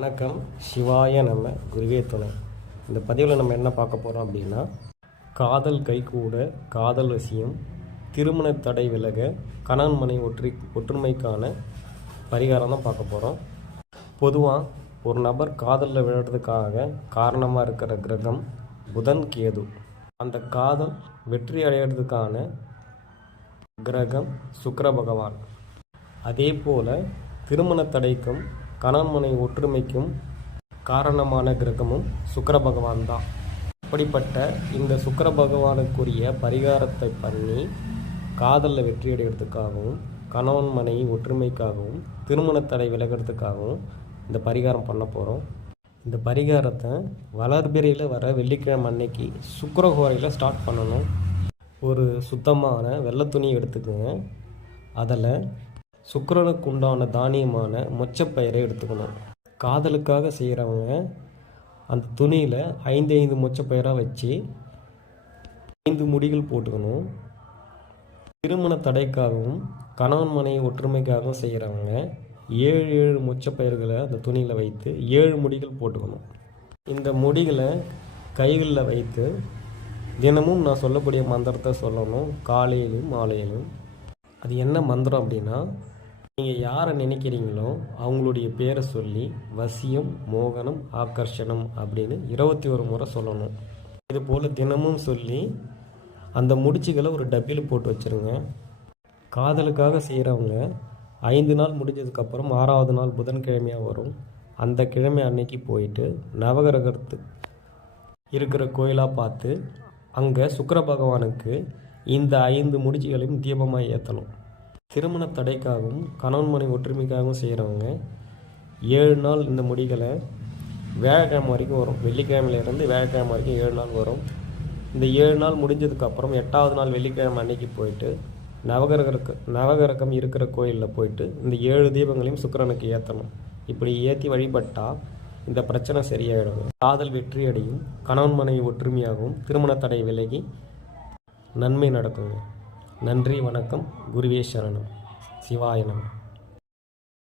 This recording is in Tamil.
வணக்கம். சிவாய நம்ம குருவே துணை. இந்த பதிவில் நம்ம என்ன பார்க்க போகிறோம் அப்படின்னா, காதல் கைகூட காதல் வசியம், திருமண தடை விலக, கணவன் மனைவி ஒற்றுமைக்கான பரிகாரம் தான் பார்க்க போகிறோம். பொதுவாக ஒரு நபர் காதலில் விழுறதுக்காக காரணமாக இருக்கிற கிரகம் புதன் கேது. அந்த காதல் வெற்றி அடைகிறதுக்கான கிரகம் சுக்கிர பகவான். அதே போல் திருமண தடைக்கும் கணவன் மனைவி ஒற்றுமைக்கும் காரணமான கிரகமும் சுக்கிர பகவான் தான். அப்படிப்பட்ட இந்த சுக்கிர பகவானுக்குரிய பரிகாரத்தை பண்ணி காதலில் வெற்றி அடைகிறதுக்காகவும் கணவன் மனைவி ஒற்றுமைக்காகவும் திருமண தடை விலகிறதுக்காகவும் இந்த பரிகாரம் பண்ண போகிறோம். இந்த பரிகாரத்தை வளர்பிறையில் வர வெள்ளிக்கிழமை அன்னைக்கு சுக்கிரஹோரையில் ஸ்டார்ட் பண்ணணும். ஒரு சுத்தமான வெள்ளை துணி எடுத்துக்கோங்க. அதில் சுக்கிரனுக்கு உண்டான தானியமான மொச்சப்பயிரை எடுத்துக்கணும். காதலுக்காக செய்கிறவங்க அந்த துணியில் 5 மொச்சப்பயிராக வச்சு 5 முடிகள் போட்டுக்கணும். திருமண தடைக்காகவும் கணவன் மனைவி ஒற்றுமைக்காகவும் செய்கிறவங்க 7 மொச்சப்பயிர்களை அந்த துணியில் வைத்து 7 முடிகள் போட்டுக்கணும். இந்த முடிகளை கைகளில் வைத்து தினமும் நான் சொல்லக்கூடிய மந்திரத்தை சொல்லணும், காலையிலும் மாலையிலும். அது என்ன மந்திரம் அப்படின்னா, நீங்கள் யாரை நினைக்கிறீங்களோ அவங்களுடைய பேரை சொல்லி வசியம், மோகனம், ஆகர்ஷணம் அப்படின்னு 21 முறை சொல்லணும். இது போல் தினமும் சொல்லி அந்த முடிச்சுகளை ஒரு டப்பியில் போட்டு வச்சுருங்க. காதலுக்காக செய்கிறவங்க 5 நாள் முடிஞ்சதுக்கப்புறம் 6வது நாள் புதன்கிழமையாக வரும். அந்த கிழமை அன்னைக்கு போயிட்டு நவகிரகத்து இருக்கிற கோயிலாக பார்த்து அங்கே சுக்கிர பகவானுக்கு இந்த 5 முடிச்சுகளையும் தீபமாக ஏற்றணும். திருமண தடைக்காகவும் கணவன் மனைவி ஒற்றுமைக்காகவும் செய்கிறவங்க 7 நாள் இந்த முடிகளை வியாழக்கிழமை வரைக்கும் வரும். வெள்ளிக்கிழமையிலேருந்து வியாழக்கிழமை வரைக்கும் 7 நாள் வரும். இந்த 7 நாள் முடிஞ்சதுக்கப்புறம் 8வது நாள் வெள்ளிக்கிழமை அன்னைக்கு போயிட்டு நவகிரகம் இருக்கிற கோயிலில் போயிட்டு இந்த 7 தீபங்களையும் சுக்கிரனுக்கு ஏற்றணும். இப்படி ஏற்றி வழிபட்டால் இந்த பிரச்சனை சரியாயிடும். காதல் வெற்றி அடையும், கணவன் மனைவி ஒற்றுமையாகவும் திருமண தடை விலகி நன்மை நடக்குங்க. நன்றி, வணக்கம். குருவே சரணம். சிவாய நமः.